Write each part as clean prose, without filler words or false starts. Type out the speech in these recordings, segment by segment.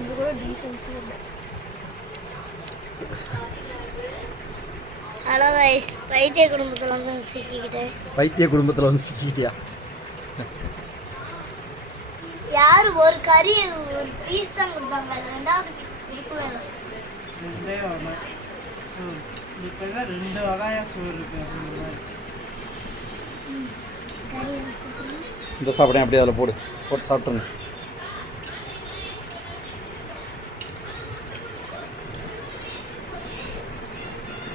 கொஞ்சம் கூட டீசன்சி இல்லை. ஹலோ கைஸ், பைத்திய குடும்பத்தில் வந்து சிக்கிக்கிட்டேன். பைத்திய குடும்பத்தில் வந்து சிக்கிக்கிட்டியா? யார் ஒரு கறி ஒரு பீஸ் தான் கொடுப்பாங்க, ரெண்டாவது பீஸ் கொடுக்க வேணும். ரெண்டே வகை இப்போ தான் 2 வகையாக சோறு இருக்கு. இந்த சாப்பிட்டேன் அப்படியே அதில் போட்டு சாப்பிட்ருங்க.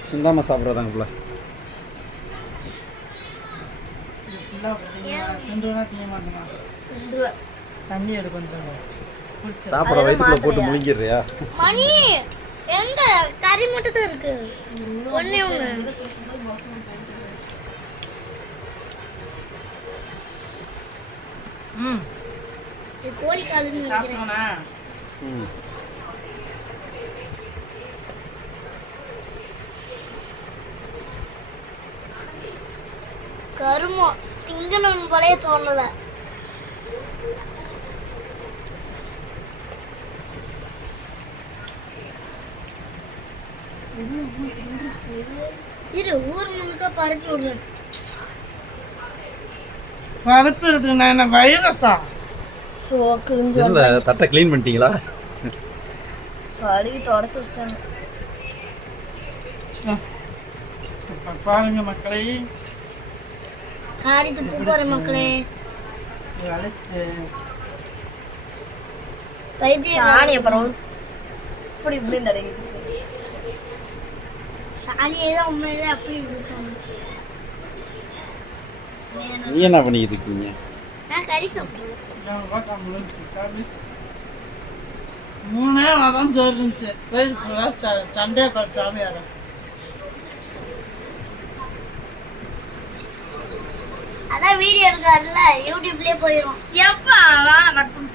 சிந்தாம சாப்பிட்றதாங்க போல. தண்ணி எடு கொஞ்சம் சாப்பிட வயிற்றுக்குள்ள போட்டு முழுங்கிடுறியா? மணி எங்க கறி மட்டும் தான் இருக்கு. ஒண்ணே ஒண்ணு. இது கோழி காலுன்னு நினைக்கிறேன். கருமோ திங்கணும் போலயே தோணல. இரு ஊர் முழுக்க பரப்பி விடுறேன். பருப்பு இருக்கு. நான் என்ன வைரஸா? இல்ல தட்டை க்ளீன் பண்ணிட்டீங்களா? கழுவி தொடச்சு வச்சிட்டாங்க. பாருங்க மக்களே, காரி துப்பு போறேன் மக்களே. வளைச்சு சாணி அப்புறம் இப்படி இப்படி தரீங்க. சாணியே தான் உண்மையிலே அப்படி இருக்காங்க. நீ என்ன பண்ணிக்கிட்டு இருக்கீங்க? நான் கறி சாப்பிட்றேன். 3 நேரம் சோறு இருந்துச்சு. சண்டே பார்த்து சாமியார அதான் வீடியோ இருக்காதுல்ல, யூடியூப்லயே போயிடும். எப்பா வாங்க கட் பண்ணு.